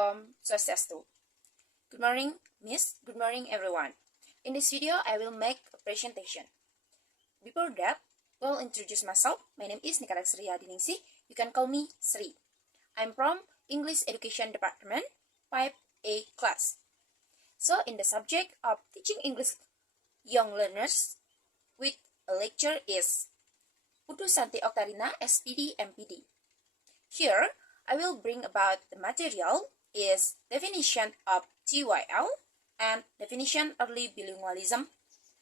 Om Swastiastu. Good morning, Miss. Good morning, everyone. In this video, I will make a presentation. Before that, I'll introduce myself. My name is Nikita Sri Adiningsih. You can call me Sri. I'm from English Education Department, 5A class. So, in the subject of teaching English young learners, with a lecture is Putu Santi Oktarina, SPD, MPD. Here, I will bring about the material is definition of TYL and definition early bilingualism.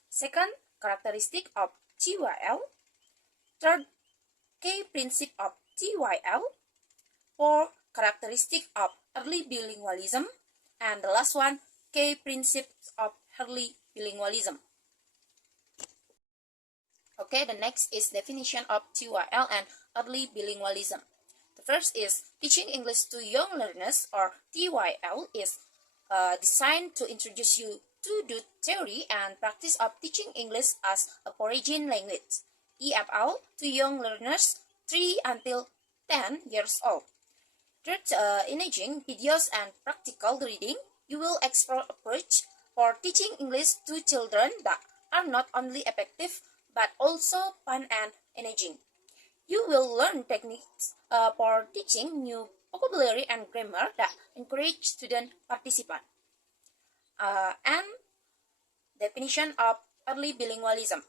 Second, characteristic of TYL. Third, key principle of TYL. Four, characteristic of early bilingualism. And the last one, key principles of early bilingualism. Okay, the next is definition of TYL and early bilingualism. The first is teaching English to young learners, or TYL, is designed to introduce you to the theory and practice of teaching English as a foreign language, EFL, to young learners 3 until 10 years old. Through imaging, videos, and practical reading, you will explore approach for teaching English to children that are not only effective but also fun and engaging. You will learn techniques for teaching new vocabulary and grammar that encourage student participation. And definition of early bilingualism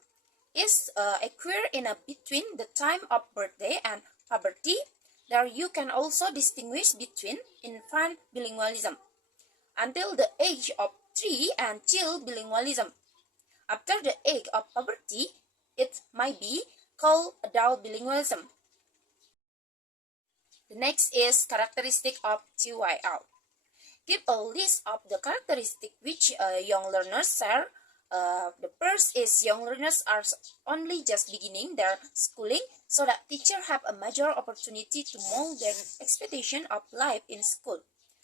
is occur in between the time of birthday and puberty. There you can also distinguish between infant bilingualism until the age of 3 and child bilingualism. After the age of puberty, it might be called adult bilingualism. The next is characteristic of TYL. Give a list of the characteristics which young learners share. The first is young learners are only just beginning their schooling, so that teachers have a major opportunity to mold their expectation of life in school.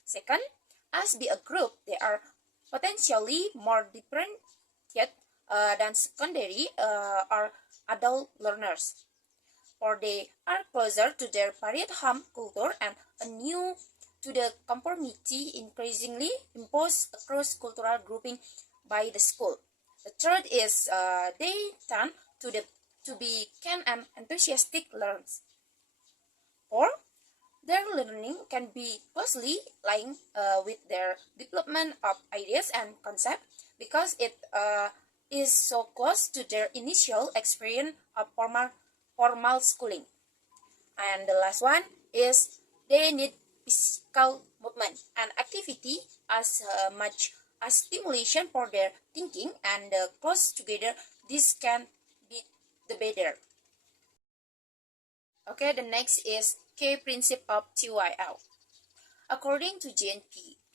Second, as be a group, they are potentially more differentiated than secondary or adult learners, for they are closer to their varied home culture and new to the conformity increasingly imposed across cultural grouping by the school. The third is they tend to be keen and enthusiastic learners. Or their learning can be closely linked with their development of ideas and concepts because it is so close to their initial experience of formal schooling. And the last one is they need physical movement and activity as much as stimulation for their thinking, and close together this can be the better. Okay, the next is key principle of TYL. According to Jean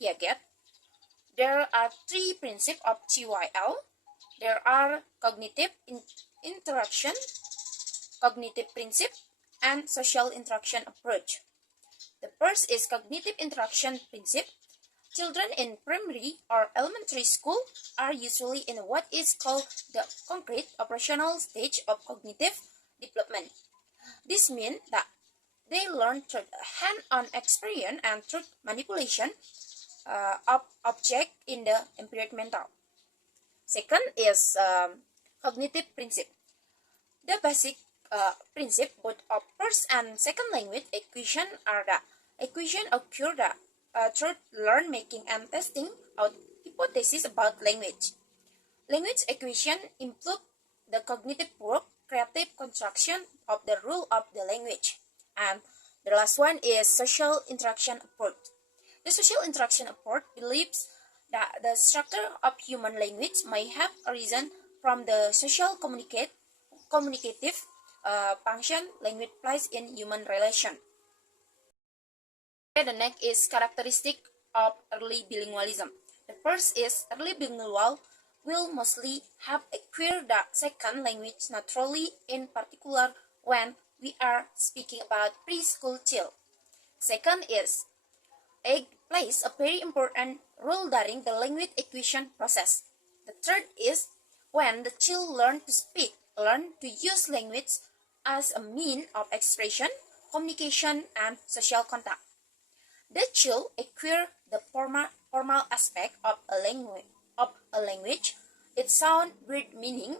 Piaget, there are 3 principles of TYL. There are cognitive interaction, cognitive principle, and social interaction approach. The first is cognitive interaction principle. Children in primary or elementary school are usually in what is called the concrete operational stage of cognitive development. This means that they learn through hand-on experience and through manipulation of objects in the environmental. Second is cognitive principle. The basic principle both of first and second language acquisition are that acquisition occur through learn making and testing out hypotheses about language. Language acquisition improve the cognitive work, creative construction of the rule of the language. And the last one is social interaction approach. The social interaction approach believes that the structure of human language may have arisen from the social communicative function language plays in human relation. Okay, the next is characteristic of early bilingualism. The first is early bilingual will mostly have acquired the second language naturally, in particular when we are speaking about preschool child. Second is age plays a very important role during the language acquisition process. The third is when the child learn to speak, learn to use language as a means of expression, communication, and social contact. The child acquire the formal aspect of a language, its sound, word meaning,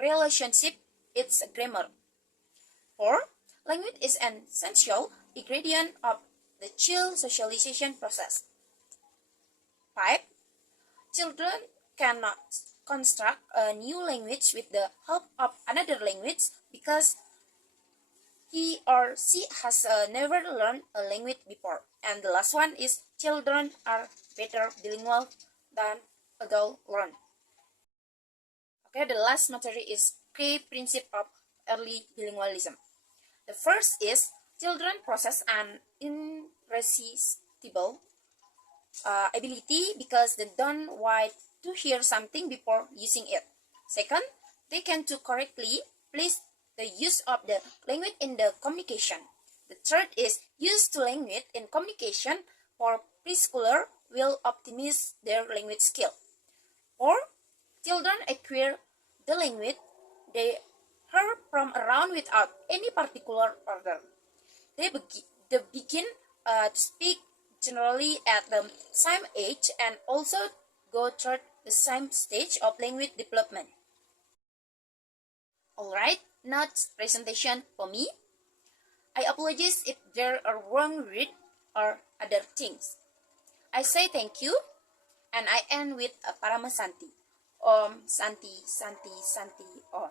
relationship, its grammar. 4. Language is an essential ingredient of the child socialization process. 5. Children cannot construct a new language with the help of another language because he or she has never learned a language before. And the last one is children are better bilingual than adult learn. Okay, the last material is key principle of early bilingualism. The first is children possess an irresistible ability because they don't wait to hear something before using it. Second, they can to correctly place the use of the language in the communication. The third is use to language in communication for preschooler will optimize their language skill. 4. Children acquire the language they heard from around without any particular order. They begin to speak generally at the same age and also go through the same stage of language development. Alright, next presentation for me. I apologize if there are wrong read or other things. I say thank you and I end with a Paramasanti. Om Santi Santi Santi Om.